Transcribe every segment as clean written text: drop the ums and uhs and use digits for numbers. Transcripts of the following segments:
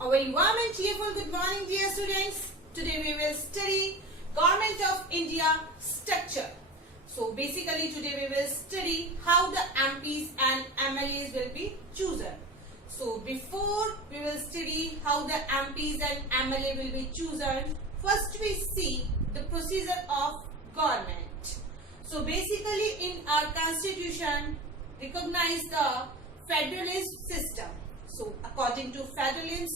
A very warm and cheerful good morning, dear students. Today we will study Government of India structure. So basically today we will study how the MPs and MLAs will be chosen. So before we will study how the MPs and MLA will be chosen, first we see the procedure of government. So basically in our constitution recognize the federalist system. So according to federalism,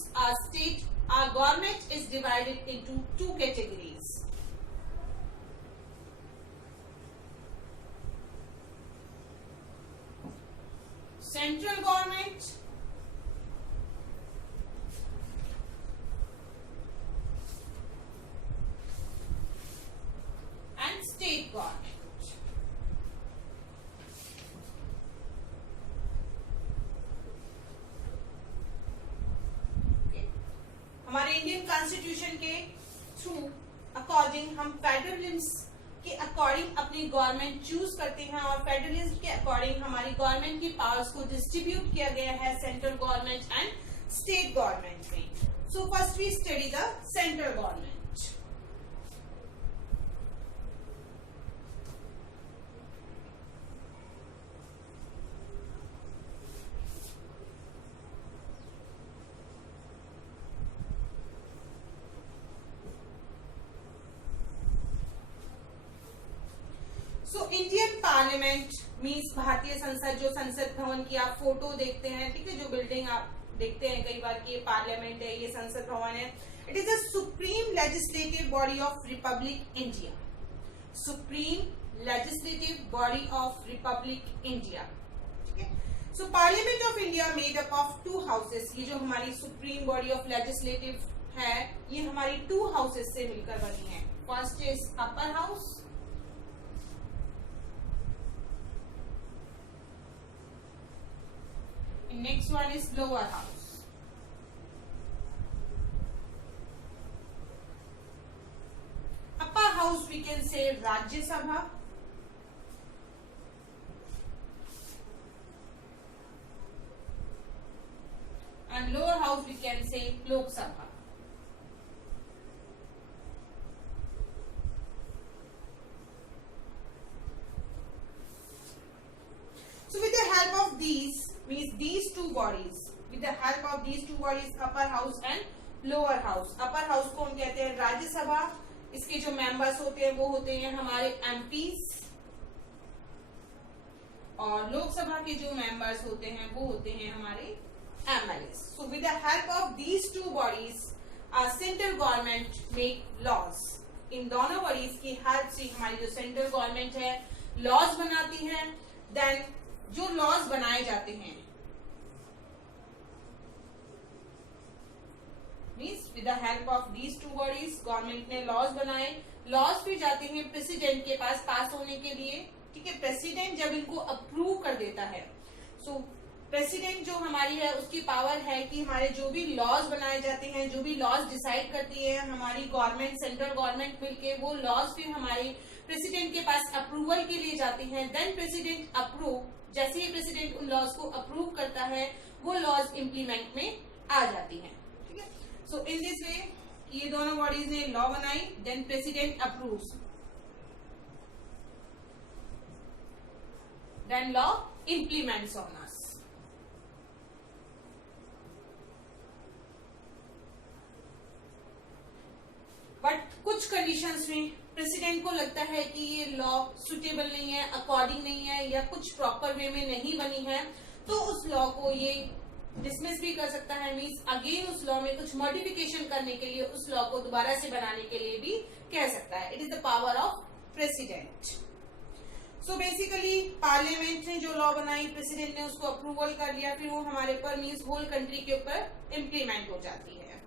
our government is divided into two categories. Central government and state government. हमारे Indian constitution के through according हम federalism के according अपनी government choose करते हैं और federalism के according हमारी गवर्नमेंट की पावर्स को डिस्ट्रीब्यूट किया गया है central government and state government में. So first we study the central government. So Indian parliament means भारतीय संसद. जो संसद भवन की आप फोटो देखते हैं, ठीक है, जो बिल्डिंग आप देखते हैं कई बार कि ये पार्लियामेंट है, ये संसद भवन है. It is the supreme legislative body of republic India. Supreme legislative body of republic India. ठीक है. So parliament of India made up of two houses. ये जो हमारी सुप्रीम बॉडी ऑफ लेजिस्लेटिव है, ये हमारी टू हाउसेस से मिलकर बनी है. First is upper house next one is lower house. Upper house we can say Rajya Sabha, and lower house we can say Lok Sabha. So with the help of these bodies, with the help of these two bodies, upper house and lower house. upper house को हम कहते हैं राज्यसभा. इसके जो members होते हैं वो होते हैं हमारे एमपीज, और लोकसभा के जो मेंबर्स होते हैं वो होते हैं हमारे MLA. So with the help of these two bodies central government make laws. इन दोनों बॉडीज की हेल्प से हमारी जो सेंट्रल गवर्नमेंट है लॉज बनाती है. देन जो लॉज बनाए जाते हैं means with the help of these two bodies government ने लॉज बनाए. लॉज फिर जाते हैं प्रेसिडेंट के पास होने के लिए. ठीक है. प्रेसिडेंट जब इनको अप्रूव कर देता है, सो प्रेसिडेंट जो हमारी है उसकी पावर है कि हमारे जो भी लॉज बनाए जाते हैं, जो भी लॉज डिसाइड करती है हमारी गवर्नमेंट, सेंट्रल गवर्नमेंट मिलके, वो लॉज फिर हमारे प्रेसिडेंट के पास अप्रूवल के लिए जाते हैं. देन प्रेसिडेंट अप्रूव, जैसे ही प्रेसिडेंट उन लॉज को अप्रूव करता है वो लॉज इम्प्लीमेंट में आ जाती हैं. ठीक है. सो इन दिस वे ये दोनों बॉडीज ने लॉ बनाई, then president approves, then law implements on us. But कुछ कंडीशंस में प्रेसिडेंट को लगता है कि ये लॉ सुटेबल नहीं है, अकॉर्डिंग नहीं है, या कुछ प्रॉपर वे में नहीं बनी है, तो उस लॉ को ये डिसमिस भी कर सकता है. मीन्स अगेन उस लॉ में कुछ मॉडिफिकेशन करने के लिए, उस लॉ को दोबारा से बनाने के लिए भी कह सकता है. It is the power of president. So basically parliament ने जो लॉ बनाई, प्रेसिडेंट ने उसको अप्रूवल कर लिया, फिर वो हमारे ऊपर मीन्स होल कंट्री के ऊपर इम्प्लीमेंट हो जाती है.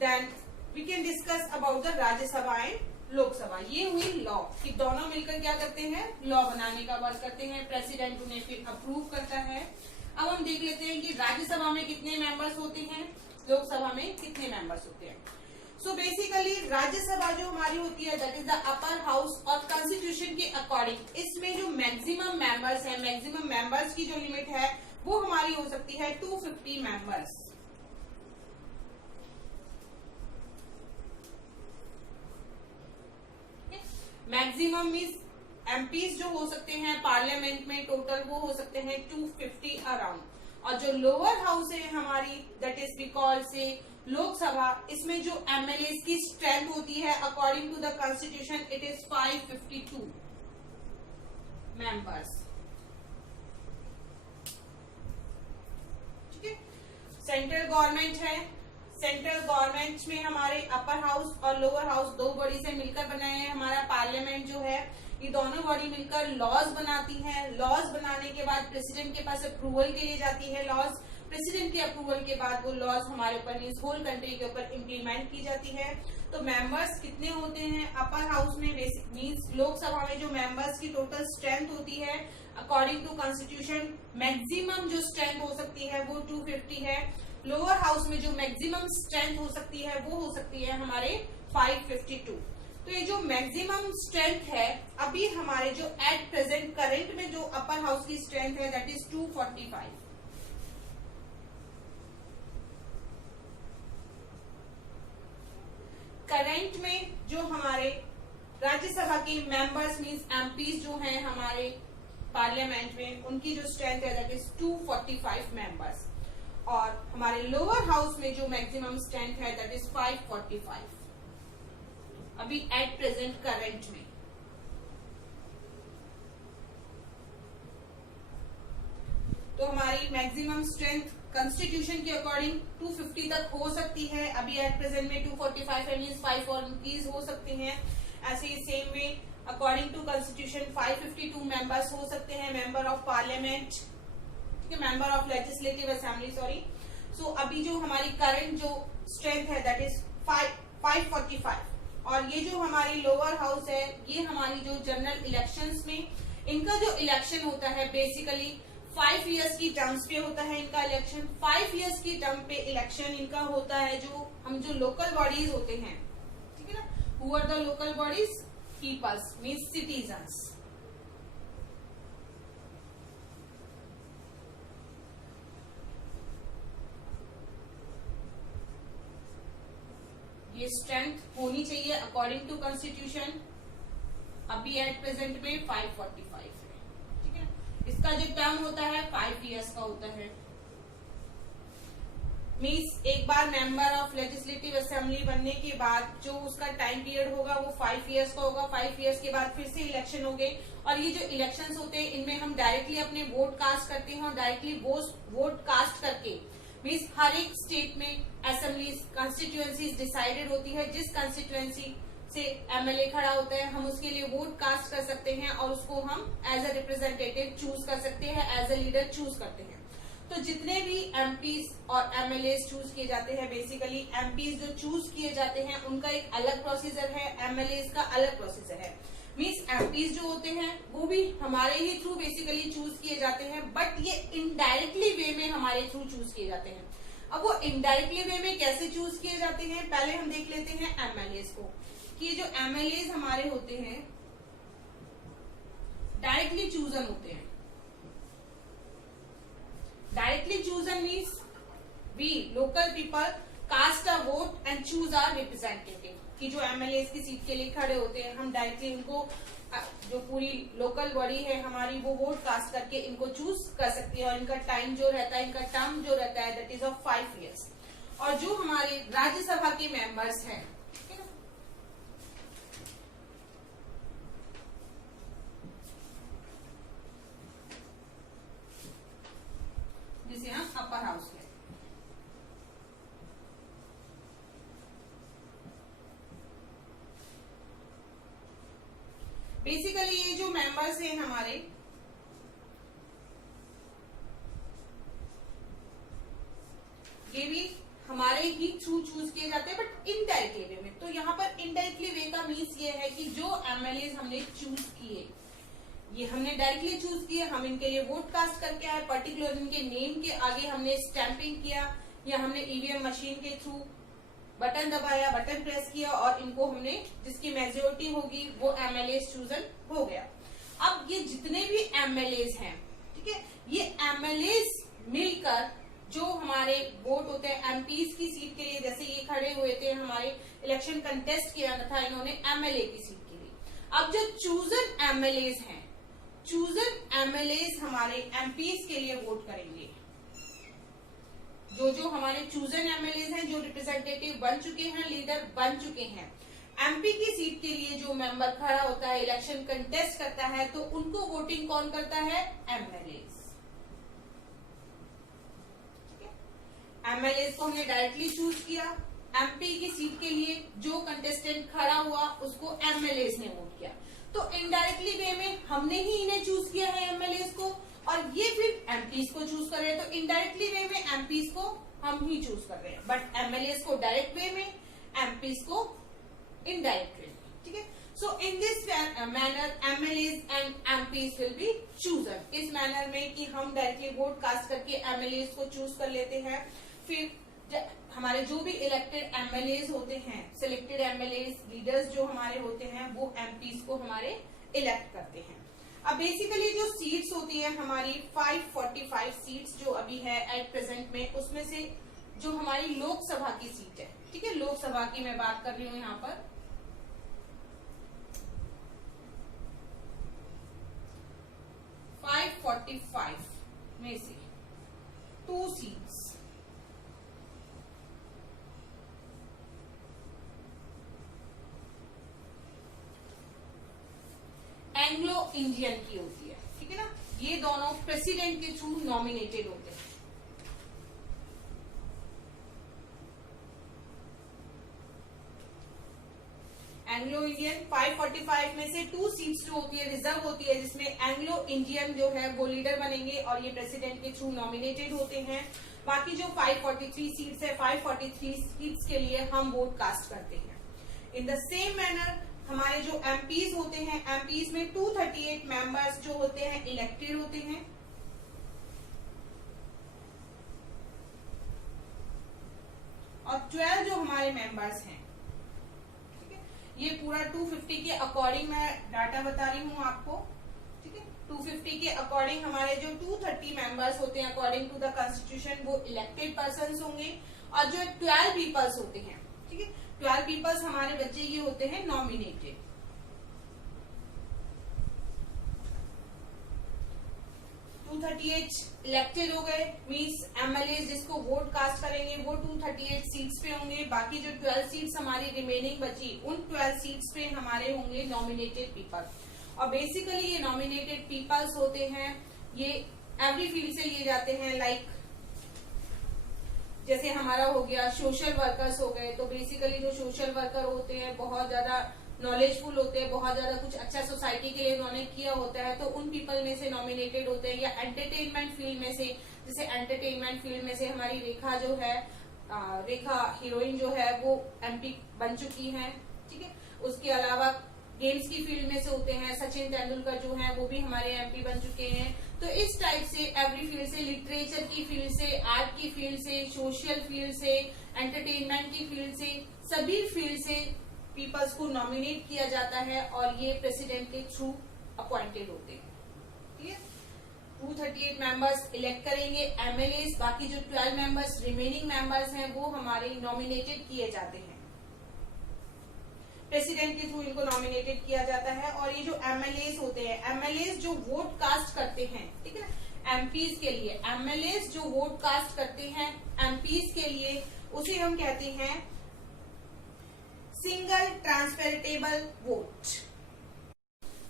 Then we can discuss about the Rajya Sabha and Lok Sabha. ये हुई लॉ कि दोनों मिलकर क्या करते हैं, लॉ बनाने का वर्क करते हैं. प्रेसिडेंट उन्हें फिर अप्रूव करता है. अब हम देख लेते हैं कि राज्यसभा में कितने मेंबर्स होते हैं, लोकसभा में कितने मेंबर्स होते हैं. सो बेसिकली राज्यसभा जो हमारी होती है that is the upper house, और कॉन्स्टिट्यूशन के अकॉर्डिंग इसमें जो मैक्सिमम मेंबर्स है, मैक्सिमम मेंबर्स की जो लिमिट है वो हमारी हो सकती है 250 मेंबर्स. मैक्सिमम मीन्स एमपीज जो हो सकते हैं पार्लियामेंट में टोटल वो हो सकते हैं 250 अराउंड, और जो लोअर हाउस है हमारी दैट इज वी कॉल से लोकसभा, इसमें जो एमएलए की स्ट्रेंथ होती है according to the constitution it is 552 members. ठीक है, सेंट्रल गवर्नमेंट है, सेंट्रल गवर्नमेंट में हमारे अपर हाउस और लोअर हाउस दो बॉडी से मिलकर बनाए हैं। हमारा पार्लियामेंट जो है ये दोनों बॉडी मिलकर लॉज बनाती हैं। लॉज बनाने के बाद प्रेसिडेंट के पास अप्रूवल के लिए जाती है लॉज, प्रेसिडेंट के अप्रूवल के बाद वो लॉज हमारे ऊपर मीन्स होल कंट्री के ऊपर इम्प्लीमेंट की जाती है। तो मेंबर्स कितने होते हैं अपर हाउस में, बेसिक मीन्स लोकसभा में जो मेंबर्स की टोटल स्ट्रेंथ होती है अकॉर्डिंग टू कॉन्स्टिट्यूशन मैक्सिमम जो स्ट्रेंथ हो सकती है वो 250 है। लोअर हाउस में जो मैक्सिमम स्ट्रेंथ हो सकती है वो हो सकती है हमारे 552। तो ये जो मैक्सिमम स्ट्रेंथ है अभी हमारे जो एट प्रेजेंट करंट में जो अपर हाउस की स्ट्रेंथ है दैट इज 245। करंट में जो हमारे राज्यसभा के मेंबर्स मींस एमपीज जो हैं हमारे पार्लियामेंट में उनकी जो स्ट्रेंथ है दैट इज 245 मेंबर्स, और हमारे लोअर हाउस में जो मैक्सिमम स्ट्रेंथ है दैट इज 545 अभी एट प्रेजेंट करंट में। तो हमारी मैक्सिमम स्ट्रेंथ कॉन्स्टिट्यूशन के अकॉर्डिंग 250 तक हो सकती है, अभी एट प्रेजेंट में 245 है मींस 5 और इंक्रीज हो सकते हैं। ऐसे ही same way according to constitution 552 members हो सकते हैं member of parliament, member of legislative assembly sorry. So अभी जो हमारी करंट जो स्ट्रेंथ है दैट इज 545, और ये जो हमारी लोअर हाउस है ये हमारी जो जनरल इलेक्शंस में इनका जो इलेक्शन होता है बेसिकली 5 इयर्स की टर्म्स पे होता है इनका इलेक्शन। 5 इयर्स की टर्म पे इलेक्शन इनका होता है। जो हम जो लोकल बॉडीज होते हैं, ठीक है ना, who are the local bodies, peoples means citizens. ये स्ट्रेंथ होनी चाहिए अकॉर्डिंग टू कॉन्स्टिट्यूशन, अभी एट प्रेजेंट में 545 है। ठीक है, इसका जो टर्म होता है 5 इयर्स का होता है। मीन्स एक बार मेंबर ऑफ लेजिस्लेटिव असेंबली बनने के बाद जो उसका टाइम पीरियड होगा वो 5 इयर्स का होगा। 5 इयर्स के बाद फिर से इलेक्शन होंगे, और ये जो इलेक्शंस होते हैं इनमें हम डायरेक्टली अपने वोट कास्ट करते हैं, और डायरेक्टली वोट कास्ट करके मीन्स हर एक स्टेट में असेंबली कॉन्स्टिट्यूएंसीज डिसाइडेड होती है। जिस कॉन्स्टिट्यूएंसी से एमएलए खड़ा होता है हम उसके लिए वोट कास्ट कर सकते हैं, और उसको हम एज अ रिप्रेजेंटेटिव चूज कर सकते हैं, एज अ लीडर चूज करते हैं। तो जितने भी एमपीज और एमएलए चूज किए जाते हैं, बेसिकली एमपीज जो चूज किए जाते हैं उनका एक अलग प्रोसीजर है, एमएलए का अलग प्रोसीजर है। मीन्स एमपीज जो होते हैं वो भी हमारे ही थ्रू बेसिकली चूज किए जाते हैं, बट ये इनडायरेक्टली वे में हमारे थ्रू चूज किए जाते हैं। अब वो इनडायरेक्टली वे में कैसे चूज किए जाते हैं, पहले हम देख लेते हैं एमएलए को, कि ये जो एमएलए हमारे होते हैं डायरेक्टली चूजन होते हैं। Directly chosen means we local people cast a vote and choose our representative, कि जो एमएलए की सीट के लिए खड़े होते हैं हम डायरेक्टली उनको जो पूरी लोकल बॉडी है हमारी वो वोट कास्ट करके इनको चूज कर सकती है, और इनका टाइम जो रहता है, इनका टर्म जो रहता है दैट इज ऑफ 5 इयर्स। और जो हमारे राज्यसभा के मेंबर्स हैं, जिसे हम अपर हाउस है, बेसिकली ये जो मेंबर्स हैं हमारे ये भी हमारे ही थ्रू चूज किए जाते हैं, बट इनडायरेक्टली वे में। तो यहाँ पर इनडायरेक्टली वे का मीन्स ये है कि जो एमएलए हमने चूज किए, ये हमने डायरेक्टली चूज किए, हम इनके लिए वोट कास्ट करके आए, पर्टिकुलर इनके नेम के आगे हमने स्टैंपिंग किया, या हमने ईवीएम मशीन के थ्रू बटन दबाया, बटन प्रेस किया, और इनको हमने जिसकी मेजोरिटी होगी वो एमएलए चूजन हो गया। अब ये जितने भी एमएलए हैं, ठीक है, ये एमएलए मिलकर जो हमारे वोट होते हैं एमपीज की सीट के लिए, जैसे ये खड़े हुए थे हमारे इलेक्शन कंटेस्ट किया था इन्होंने एमएलए की सीट के लिए। अब जो चूजन एमएलएज हैं, चूजन एमएलएज हमारे एमपीज के लिए वोट करेंगे। जो हमारे चूजन एमएलएज हैं, जो रिप्रेजेंटेटिव बन चुके हैं, लीडर बन चुके हैं, एमपी की सीट के लिए जो मेंबर खड़ा होता है, इलेक्शन कंटेस्ट करता है, तो उनको वोटिंग कौन करता है? एमएलएज। एमएलएज को हमने डायरेक्टली चूज किया। एमपी की सीट के लिए जो कंटेस्टेंट खड़ा हुआ उसको एमएलएज ने वोट किया। तो इनडायरेक्टली वे में हमने ही इन्हें चूज किया है एमएलएज को, और ये फिर एमपीज को चूज कर रहे हैं। तो इनडायरेक्टली वे में एमपीज को हम ही चूज कर रहे हैं, बट एमएलएज को डायरेक्ट वे में, एमपीज को इनडायरेक्ट वे में। ठीक है। So in this manner MLAs and MPs will be chosen. इस मैनर में कि हम डायरेक्टली वोट कास्ट करके एमएलएज को चूज कर लेते हैं। फिर हमारे जो भी इलेक्टेड एमएलएज होते हैं, सिलेक्टेड एमएलएज लीडर्स जो हमारे होते हैं, वो एमपीज को हमारे इलेक्ट करते हैं। अब बेसिकली जो सीट्स होती है हमारी 545 सीट्स जो अभी है एट प्रेजेंट में, उसमें से जो हमारी लोकसभा की सीट है, ठीक है, लोकसभा की मैं बात कर रही हूँ यहाँ पर, 545 में से 2 सीट्स एंग्लो इंडियन की होती है। ठीक है ना, ये दोनों प्रेसिडेंट के थ्रू नॉमिनेटेड होते हैं। एंग्लो इंडियन 545 में से 2 सीट्स जो होती है रिजर्व होती है, जिसमें एंग्लो इंडियन जो है वो लीडर बनेंगे और ये प्रेसिडेंट के थ्रू नॉमिनेटेड होते हैं। बाकी जो 543 सीट्स है, 543 सीट्स के लिए हम वोट कास्ट करते हैं। इन द सेम मैनर हमारे जो एमपीज होते हैं, एमपीज में 238 मेंबर्स जो होते हैं इलेक्टेड होते हैं, और 12 जो हमारे मेंबर्स हैं, ठीक है, ये पूरा 250 के अकॉर्डिंग मैं डाटा बता रही हूं आपको। ठीक है, 250 के अकॉर्डिंग हमारे जो 230 मेंबर्स होते हैं अकॉर्डिंग टू द कॉन्स्टिट्यूशन, वो इलेक्टेड पर्संस होंगे, और जो 12 पीपल्स होते हैं, ठीक है, 12 पीपल्स हमारे बच्चे ये होते हैं नॉमिनेटेड। 238 इलेक्टेड हो गए, मींस एमएलए जिसको वोट कास्ट करेंगे वो 238 सीट्स पे होंगे। बाकी जो 12 सीट्स हमारी रिमेनिंग बची, उन 12 सीट्स पे हमारे होंगे नॉमिनेटेड पीपल। और बेसिकली ये नॉमिनेटेड पीपल्स होते हैं, ये एवरी फील्ड से लिए जाते हैं। लाइक जैसे हमारा हो गया सोशल वर्कर्स हो गए, तो बेसिकली जो सोशल वर्कर होते हैं बहुत ज्यादा नॉलेजफुल होते हैं, बहुत ज्यादा कुछ अच्छा सोसाइटी के लिए उन्होंने किया होता है, तो उन पीपल में से नॉमिनेटेड होते हैं। या एंटरटेनमेंट फील्ड में से, जैसे एंटरटेनमेंट फील्ड में से हमारी रेखा जो है, रेखा हीरोइन जो है वो एमपी बन चुकी है। ठीक है, उसके अलावा गेम्स की फील्ड में से होते हैं, सचिन तेंदुलकर जो है वो भी हमारे एमपी बन चुके हैं। तो इस टाइप से एवरी फील्ड से, लिटरेचर की फील्ड से, आर्ट की फील्ड से, सोशल फील्ड से, एंटरटेनमेंट की फील्ड से, सभी फील्ड से पीपल्स को नॉमिनेट किया जाता है और ये प्रेसिडेंट के थ्रू अपॉइंटेड होते हैं। ठीक है, 238 मेंबर्स इलेक्ट करेंगे एमएलए, बाकी जो 12 मेंबर्स रिमेनिंग मेंबर्स हैं वो हमारे नॉमिनेटेड किए जाते हैं, प्रेसिडेंट के थ्रू इनको नॉमिनेटेड किया जाता है। और ये जो एमएलए होते हैं, एमएलए जो वोट कास्ट करते हैं, ठीक है ना, एमपीज के लिए, एमएलए जो वोट कास्ट करते हैं एमपीज के लिए, उसे हम कहते हैं सिंगल ट्रांसफरेबल वोट।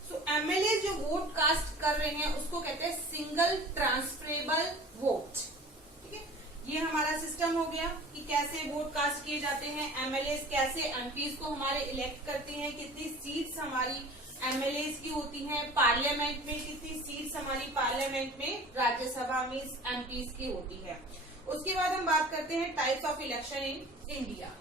सो एमएलए जो वोट कास्ट कर रहे हैं उसको कहते हैं सिंगल ट्रांसफरेबल वोट। ठीक है, ये हमारा सिस्टम हो गया कि कैसे वोट कास्ट किए जाते हैं, एमएलए कैसे एमपीज को हमारे इलेक्ट करते हैं, कितनी सीट्स हमारी एमएलए की होती हैं पार्लियामेंट में, कितनी सीट्स हमारी पार्लियामेंट में राज्यसभा में एमपीज की होती है। उसके बाद हम बात करते हैं types of election in India.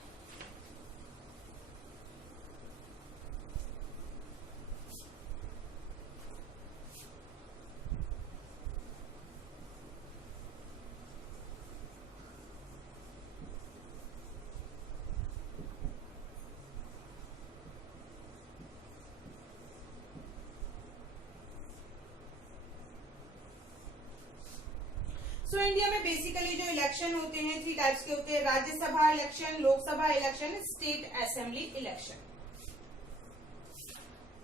So India में बेसिकली जो इलेक्शन होते हैं 3 टाइप्स के होते हैं, Rajya Sabha election, Lok Sabha election, state assembly election.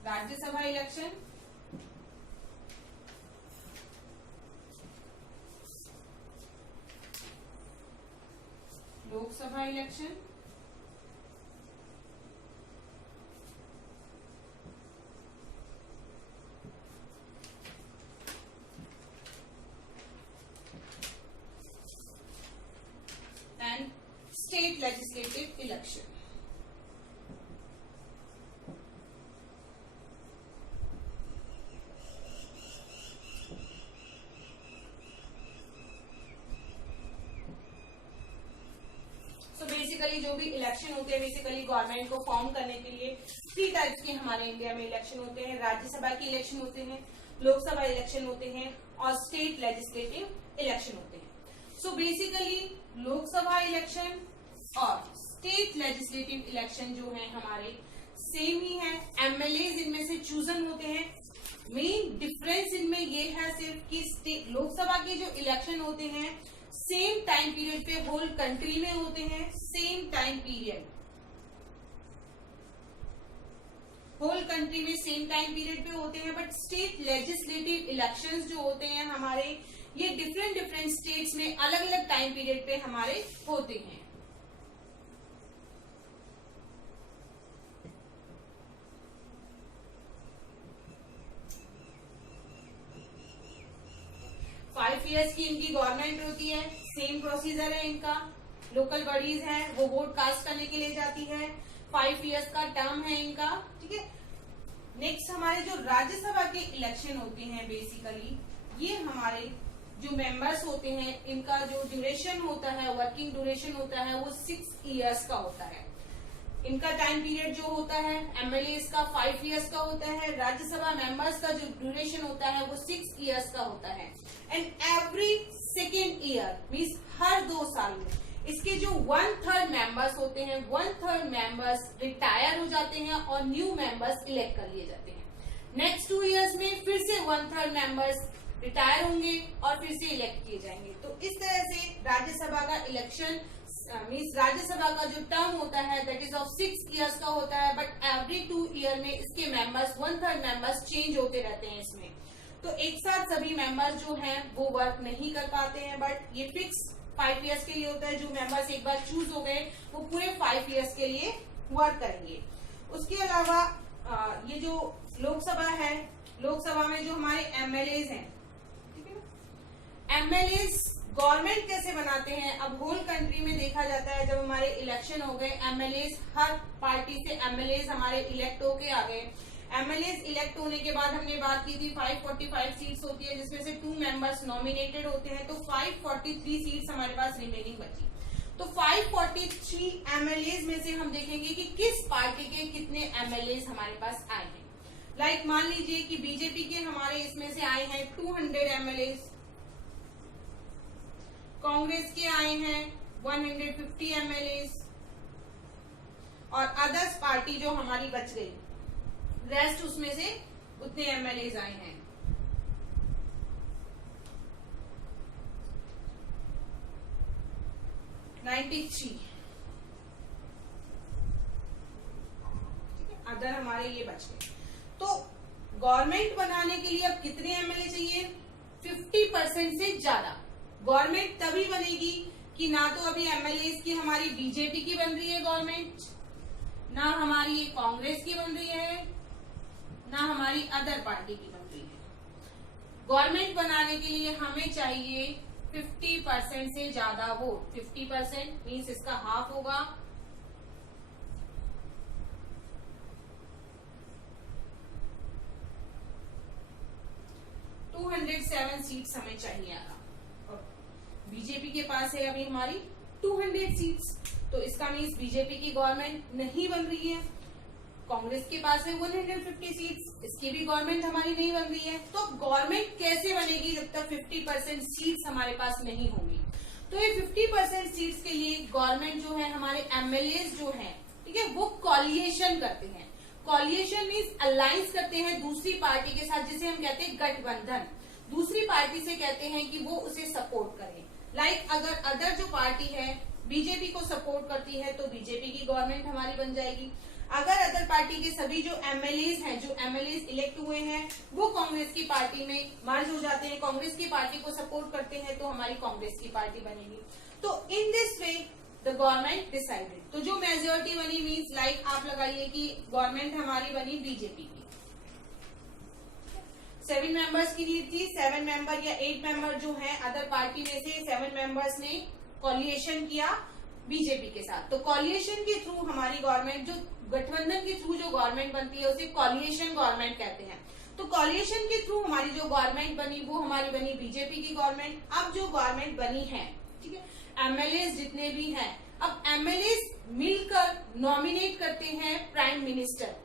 Rajya Sabha election, Lok Sabha election, and state legislative election. So basically जो भी इलेक्शन होते हैं बेसिकली गवर्नमेंट को फॉर्म करने के लिए 3 टाइप्स के हमारे इंडिया में इलेक्शन होते हैं। राज्यसभा के इलेक्शन होते हैं, लोकसभा इलेक्शन होते हैं और स्टेट लेजिस्लेटिव इलेक्शन होते हैं। सो बेसिकली लोकसभा इलेक्शन और स्टेट लेजिस्लेटिव इलेक्शन जो है हमारे सेम ही है। एमएलए इनमें से चूजन होते हैं। मेन डिफरेंस इनमें ये है सिर्फ कि लोकसभा के जो इलेक्शन होते हैं सेम टाइम पीरियड पे होल कंट्री में होते हैं, same time period, whole country में सेम टाइम पीरियड पे होते हैं। बट स्टेट लेजिस्लेटिव इलेक्शंस जो होते हैं हमारे ये डिफरेंट स्टेट्स में अलग अलग टाइम पीरियड पे हमारे होते हैं। फाइव ईयर्स की इनकी गवर्नमेंट होती है, सेम प्रोसीजर है इनका। लोकल बॉडीज है वो वोट कास्ट करने के लिए जाती है। 5 ईयर्स का टर्म है इनका, ठीक है। नेक्स्ट हमारे जो राज्यसभा के इलेक्शन होते हैं बेसिकली ये हमारे जो मेंबर्स होते हैं इनका जो ड्यूरेशन होता है, वर्किंग ड्यूरेशन होता है वो 6 ईयर्स का होता है। इनका टाइम पीरियड जो होता है एमएलए का 5 ईयर्स का होता है। राज्यसभा मेंबर्स का जो ड्यूरेशन होता है वो 6 ईयर्स का होता है। And every second year means हर 2 साल में इसके जो 1/3 मेंबर्स होते हैं 1/3 मेंबर्स रिटायर हो जाते हैं और न्यू मेंबर्स इलेक्ट कर लिए जाते हैं। नेक्स्ट 2 ईयर्स में फिर से 1/3 मेंबर्स रिटायर होंगे और फिर से इलेक्ट किए जाएंगे। तो इस तरह से राज्यसभा का इलेक्शन मीन्स राज्यसभा का जो टर्म होता है दैट इज ऑफ 6 ईयर्स का होता है। बट एवरी 2 ईयर में इसके मेंबर्स 1/3 मेंबर्स चेंज होते रहते हैं इसमें। तो एक साथ सभी मेंबर्स जो हैं वो वर्क नहीं कर पाते हैं। बट ये फिक्स 5 ईयर्स के लिए होता है। जो मेंबर्स एक बार चूज हो गए वो पूरे 5 ईयर्स के लिए वर्क करेंगे। उसके अलावा ये जो लोकसभा है, लोकसभा में जो हमारे एमएलए हैं, ठीक है ना, एमएलए गवर्नमेंट कैसे बनाते हैं। अब होल कंट्री में देखा जाता है जब हमारे इलेक्शन हो गए एमएलए हर पार्टी से एमएलए हमारे इलेक्ट होके आ गए। एमएलए इलेक्ट होने के बाद हमने बात की थी 545 सीट्स होती है जिसमें से 2 मेंबर्स नॉमिनेटेड होते हैं। तो 543 सीट्स हमारे पास रिमेनिंग बची। तो 543 एमएलए में से हम देखेंगे कि किस पार्टी के कितने एमएलए हमारे पास आए हैं। लाइक मान लीजिए कि बीजेपी के हमारे इसमें से आए हैं 200 एमएलए, कांग्रेस के आए हैं 150 एमएलए और अदर्स पार्टी जो हमारी बच गई रेस्ट उसमें से उतने एमएलए आए हैं। अदर हमारे ये बच गए। तो गवर्नमेंट बनाने के लिए अब कितने एमएलए चाहिए? 50% से ज्यादा। गवर्नमेंट तभी बनेगी कि ना तो अभी एमएलए की हमारी बीजेपी की बन रही है गवर्नमेंट, ना हमारी ये कांग्रेस की बन रही है, ना हमारी अदर पार्टी की बन रही है। गवर्नमेंट बनाने के लिए हमें चाहिए 50% से ज्यादा वोट। 50% मीन्स इसका हाफ होगा। टू 207 सीट्स हमें चाहिए आगा। और बीजेपी के पास है अभी हमारी 200 सीट्स। तो इसका मीन्स बीजेपी की गवर्नमेंट नहीं बन रही है। कांग्रेस के पास है 150 सीट्स, इसकी भी गवर्नमेंट हमारी नहीं बन रही है। तो गवर्नमेंट कैसे बनेगी जब तक 50% सीट्स हमारे पास नहीं होंगी। तो ये 50% सीट्स के लिए गवर्नमेंट जो है हमारे एमएलए जो है, ठीक है, वो कॉलिएशन करते हैं। कॉलिएशन मीन्स अलायंस करते हैं दूसरी पार्टी के साथ, जिसे हम कहते हैं गठबंधन। दूसरी पार्टी से कहते हैं कि वो उसे सपोर्ट करे। लाइक अगर अदर जो पार्टी है बीजेपी को सपोर्ट करती है तो बीजेपी की गवर्नमेंट हमारी बन जाएगी। अगर अदर पार्टी के सभी जो एमएलएज हैं, जो एमएलएज इलेक्ट हुए हैं, वो कांग्रेस की पार्टी में मर्ज हो जाते हैं, कांग्रेस की पार्टी को सपोर्ट करते हैं, तो हमारी कांग्रेस की पार्टी बनेगी। तो in this way the government decided. तो जो मेजोरिटी बनी मीन्स लाइक आप लगाइए कि गवर्नमेंट हमारी बनी बीजेपी की। 7 मेंबर्स की नीड थी, 7 मेंबर या 8 मेंबर जो हैं अदर पार्टी में से 7 मेंबर्स ने कॉलिएशन किया बीजेपी के साथ। तो कॉलिएशन के थ्रू हमारी गवर्नमेंट, जो गठबंधन के थ्रू जो गवर्नमेंट बनती है उसे कॉलिएशन गवर्नमेंट कहते हैं। तो कॉलिएशन के थ्रू हमारी जो गवर्नमेंट बनी वो हमारी बनी बीजेपी की गवर्नमेंट। अब जो गवर्नमेंट बनी है, ठीक है, एमएलए जितने भी हैं, अब एमएलए मिलकर नॉमिनेट करते हैं प्राइम मिनिस्टर।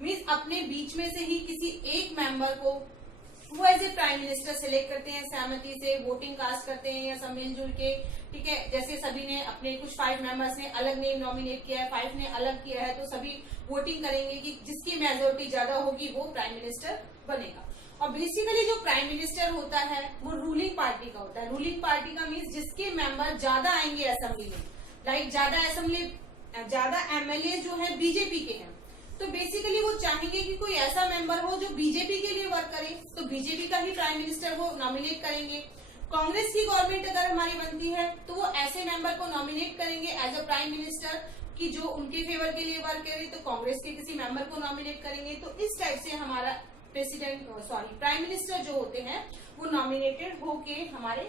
मीन्स अपने बीच में से ही किसी एक मेंबर को वो as a prime minister select करते हैं, सहमति से वोटिंग कास्ट करते हैं या सब मिलजुल के, ठीक है। जैसे सभी ने अपने कुछ 5 मेंबर्स ने अलग नेम नॉमिनेट किया है, 5 ने अलग किया है, तो सभी वोटिंग करेंगे कि जिसकी मेजोरिटी ज्यादा होगी वो प्राइम मिनिस्टर बनेगा। और बेसिकली जो प्राइम मिनिस्टर होता है वो रूलिंग पार्टी का होता है। रूलिंग पार्टी का मीन्स जिसके मेंबर ज्यादा आएंगे असेंबली में, लाइक ज्यादा एमएलए जो है बीजेपी के हैं, तो बेसिकली वो चाहेंगे कि कोई ऐसा मेंबर हो जो बीजेपी के लिए वर्क करे, तो बीजेपी का ही प्राइम मिनिस्टर वो नॉमिनेट करेंगे। कांग्रेस की गवर्नमेंट अगर हमारी बनती है तो वो ऐसे मेंबर को नॉमिनेट करेंगे एज अ प्राइम मिनिस्टर कि जो उनके फेवर के लिए वर्क करे, तो कांग्रेस के किसी मेंबर को नॉमिनेट करेंगे। तो इस टाइप से हमारा प्राइम मिनिस्टर जो होते हैं वो नॉमिनेटेड होके हमारे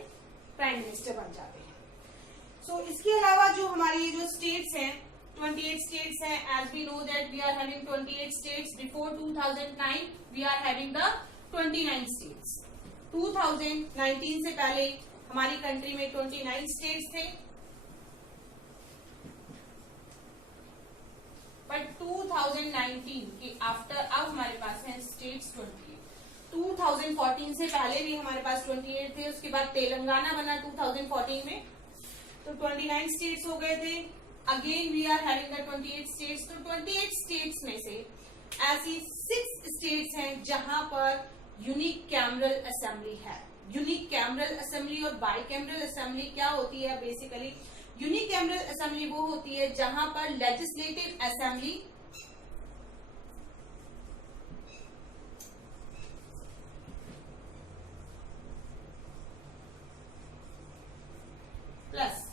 प्राइम मिनिस्टर बन जाते हैं। सो इसके अलावा जो हमारी जो स्टेट्स हैं, 28 states हैं, as we know that we are having 28 states. Before 2009 we are having the 29 states. 2019 से पहले हमारी कंट्री में 29 states थे, बट 2019 के आफ्टर अब हमारे पास हैं states 28. 2014 से पहले भी हमारे पास 28 थे, उसके बाद तेलंगाना बना 2014 में, तो 29 states हो गए थे। Again we are having the 28 states. तो 28 स्टेट्स में से ऐसी 6 स्टेट्स हैं जहां पर यूनिक कैमरल असेंबली है। यूनिक कैमरल असेंबली और बाई कैमरल असेंबली क्या होती है? बेसिकली यूनिक कैमरल असेंबली वो होती है जहां पर legislative assembly plus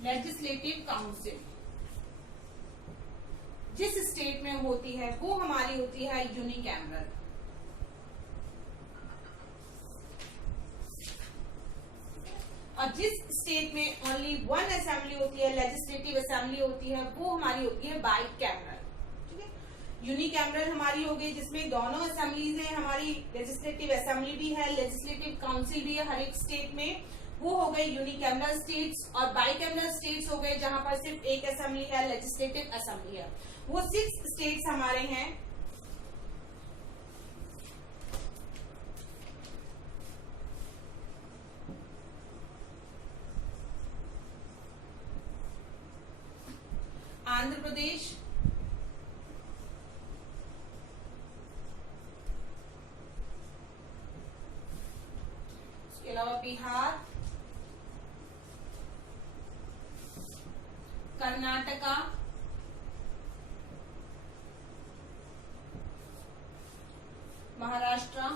legislative council जिस स्टेट में होती है वो हमारी होती है यूनिकैमरल। और जिस स्टेट में ओनली 1 असेंबली होती है, लेजिस्लेटिव असेंबली होती है, वो हमारी होती है बाई कैमरल। ठीक है, यूनिकैमरल हमारी हो गई जिसमें दोनों असेंबलीज हैं, हमारी लेजिस्लेटिव असेंबली भी है, लेजिस्लेटिव काउंसिल भी है हर एक स्टेट में, वो हो गए यूनिकैमरल स्टेट्स। और बाइकैमरल स्टेट्स हो गए जहां पर सिर्फ एक असेंबली है, लेजिस्लेटिव असेंबली है। वो 6 स्टेट्स हमारे हैं। आंध्र प्रदेश, उसके अलावा बिहार, कर्नाटका, महाराष्ट्र,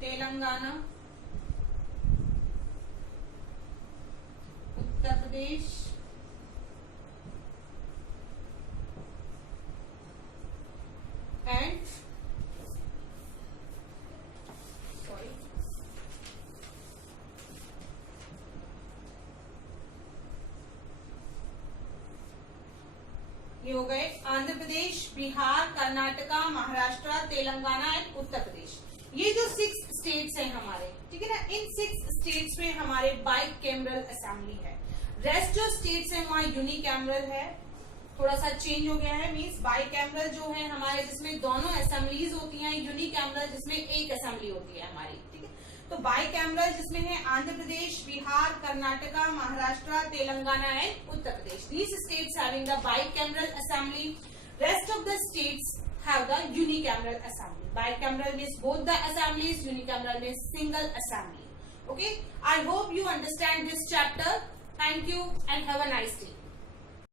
तेलंगाना, उत्तर प्रदेश, एंड ये हो गए आंध्र प्रदेश, बिहार, कर्नाटका, महाराष्ट्र, तेलंगाना एंड उत्तर प्रदेश। ये जो 6 स्टेट्स हैं हमारे, ठीक है ना, इन 6 स्टेट्स में हमारे बाइकैमरल असेंबली है। रेस्ट जो स्टेट्स हैं वहाँ यूनिकैमरल है, थोड़ा सा चेंज हो गया है। मींस बाइकैमरल जो है हमारे जिसमें दोनों असेंबलीज होती हैं, यूनिकैमरल जिसमें एक असेंबली होती है हमारी। ठीक है, तो बाइकैमरल जिसमें है Andhra Pradesh, Bihar, Karnataka, Maharashtra, Telangana and Uttar Pradesh. These states having the bicameral assembly. Rest of the states have the unicameral assembly. Bicameral means both the assemblies, unicameral means single assembly. Okay, I hope you understand this chapter. Thank you and have a nice day.